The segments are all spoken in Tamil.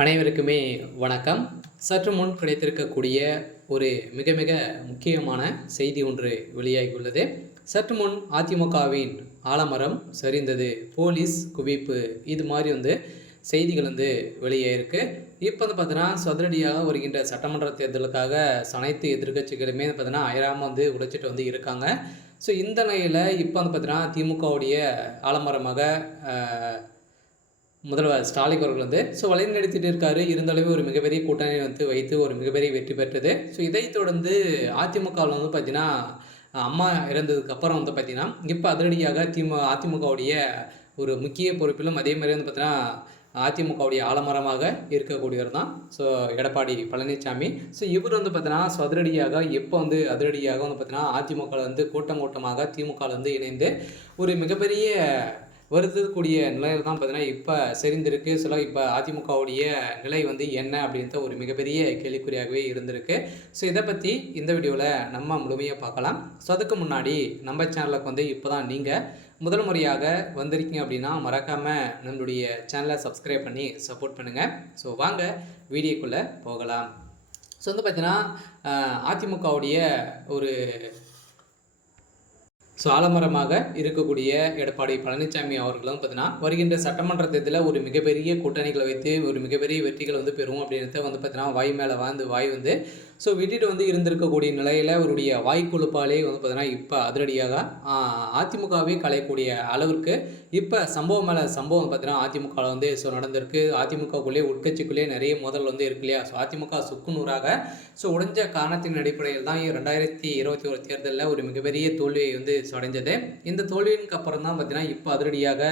அனைவருக்குமே வணக்கம். சற்று முன் கிடைத்திருக்கக்கூடிய ஒரு மிக மிக முக்கியமான செய்தி ஒன்று வெளியாகியுள்ளது. சற்று முன் அதிமுகவின் ஆலமரம் சரிந்தது, போலீஸ் குவிப்பு, இது மாதிரி செய்திகள் வெளியே இருக்கு. இப்போ பார்த்தீங்கன்னா சதுரடியாக வருகின்ற சட்டமன்ற தேர்தலுக்காக அனைத்து எதிர்கட்சிகளுமே பார்த்தீங்கன்னா அயராமல் உழைச்சிட்டு இருக்காங்க. ஸோ இந்த நிலையில் இப்போ பார்த்தீங்கன்னா திமுகவுடைய ஆலமரமாக முதல்வர் ஸ்டாலின் அவர்கள் வழி நடத்திட்டு இருக்காரு. இருந்தாலுமே ஒரு மிகப்பெரிய கூட்டணி வைத்து ஒரு மிகப்பெரிய வெற்றி பெற்றது. ஸோ இதைத் தொடர்ந்து அதிமுகவில் பார்த்தீங்கன்னா அம்மா இறந்ததுக்கு அப்புறம் பார்த்தீங்கன்னா இப்போ அதிரடியாக அதிமுகவுடைய ஒரு முக்கிய பொறுப்பிலும் அதே மாதிரி பார்த்தீங்கன்னா அதிமுகவுடைய ஆலமரமாக இருக்கக்கூடியவர் தான் எடப்பாடி பழனிசாமி. இவர் பார்த்தீங்கன்னா அதிரடியாக எப்போ அதிரடியாக பார்த்தீங்கன்னா அதிமுக கூட்டம் கூட்டமாக திமுக இணைந்து ஒரு மிகப்பெரிய வருத்தக்கூடிய நிலையில் தான் பார்த்தீங்கன்னா இப்போ சரிந்திருக்கு. இப்போ அதிமுகவுடைய நிலை என்ன அப்படின்ற ஒரு மிகப்பெரிய கேள்விக்குறியாகவே இருந்திருக்கு. இதை பற்றி இந்த வீடியோவில் நம்ம முழுமையாக பார்க்கலாம். அதுக்கு முன்னாடி நம்ம சேனலுக்கு இப்போ தான் நீங்கள் முதல் முறையாக வந்திருக்கீங்க அப்படின்னா மறக்காமல் நம்மளுடைய சேனலை சப்ஸ்கிரைப் பண்ணி சப்போர்ட் பண்ணுங்கள். வாங்க வீடியோக்குள்ளே போகலாம். பார்த்தீங்கன்னா அதிமுகவுடைய ஒரு ஆலமரமாக இருக்கக்கூடிய எடப்பாடி பழனிசாமி அவர்களும் பார்த்தீங்கன்னா வருகின்ற சட்டமன்ற தேர்தலில் ஒரு மிகப்பெரிய கூட்டணிகளை வைத்து ஒரு மிகப்பெரிய வெற்றிகள் பெறும் அப்படின்றத பார்த்தீங்கன்னா வாய் மேலே வாய் விட்டுட்டு இருந்திருக்கக்கூடிய நிலையில் அவருடைய வாய்க்குழுப்பாலே பார்த்தீங்கன்னா இப்போ அதிரடியாக அதிமுகவே கலையக்கூடிய அளவிற்கு இப்போ சம்பவம் மேலே சம்பவம் பார்த்தீங்கன்னா அதிமுகவில் நடந்திருக்கு. அதிமுகக்குள்ளே உட்கட்சிக்குள்ளே நிறைய மோதல் இருக்கு இல்லையா. அதிமுக சுக்குநூறாக உடைஞ்ச காரணத்தின் அடிப்படையில் தான் 2021 தேர்தலில் ஒரு மிகப்பெரிய தோல்வியை அடைஞ்சது. இந்த தோல்விக்கு அப்புறம் தான் பார்த்தீங்கன்னா இப்போ அதிரடியாக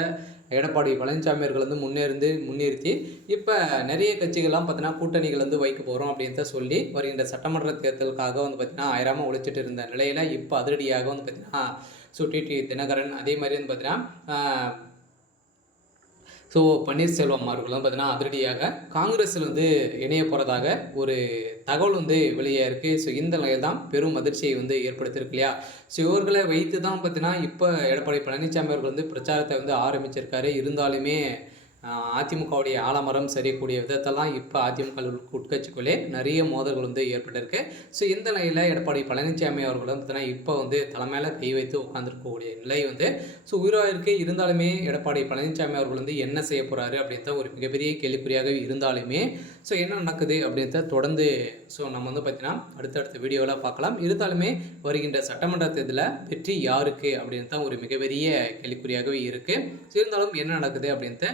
எடப்பாடி பழனிசாமி அவர்கள் முன்னிறுத்தி இப்போ நிறைய கட்சிகள்லாம் பார்த்தீங்கன்னா கூட்டணிகள் வைக்க போகிறோம் அப்படின்றத சொல்லி வருகின்ற சட்டமன்ற தேர்தலுக்காக பார்த்தீங்கன்னா ஆயிரமாக உழைச்சிட்டு இருந்த நிலையில் இப்போ அதிரடியாக பார்த்தீங்கன்னா டிடி தினகரன் அதே மாதிரி பார்த்தீங்கன்னா பன்னீர்செல்வம் அவர்களும் பார்த்தீங்கன்னா அதிரடியாக காங்கிரஸில் இணைய போகிறதாக ஒரு தகவல் வெளியே இருக்குது. இந்த நிலையில் தான் பெரும் அதிர்ச்சியை ஏற்படுத்தியிருக்கு இல்லையா. இவர்களை வைத்து தான் பார்த்தீங்கன்னா இப்போ எடப்பாடி பழனிசாமி அவர்கள் பிரச்சாரத்தை ஆரம்பிச்சிருக்காரு. இருந்தாலுமே அதிமுகவுடைய ஆலமரம் சரியக்கூடிய விதத்தெல்லாம் இப்போ அதிமுக உட்கட்சிக்குள்ளே நிறைய மோதல்கள் ஏற்பட்டிருக்கு. இந்த நிலையில் எடப்பாடி பழனிசாமி அவர்களும் பார்த்தீங்கன்னா இப்போ தலைமையில கை வைத்து உட்கார்ந்துருக்கக்கூடிய நிலை உயிராக இருக்குது. இருந்தாலுமே எடப்பாடி பழனிசாமி அவர்கள் என்ன செய்ய போகிறாரு அப்படின்ற ஒரு மிகப்பெரிய கேள்விக்குறியாக இருந்தாலுமே என்ன நடக்குது அப்படின்றத தொடர்ந்து நம்ம பார்த்தீங்கன்னா அடுத்தடுத்த வீடியோவில் பார்க்கலாம். இருந்தாலுமே வருகின்ற சட்டமன்ற தேர்தலில் வெற்றி யாருக்கு அப்படின்னு தான் ஒரு மிகப்பெரிய கேள்விக்குறியாகவே இருக்குது. இருந்தாலும் என்ன நடக்குது அப்படின்ட்டு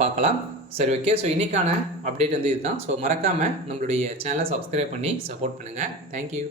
பார்க்கலாம். சரி, ஓகே. இன்றைக்கான அப்டேட் இதுதான். மறக்காமல் நம்மளுடைய சேனலை சப்ஸ்கிரைப் பண்ணி சப்போர்ட் பண்ணுங்கள். தேங்க்யூ.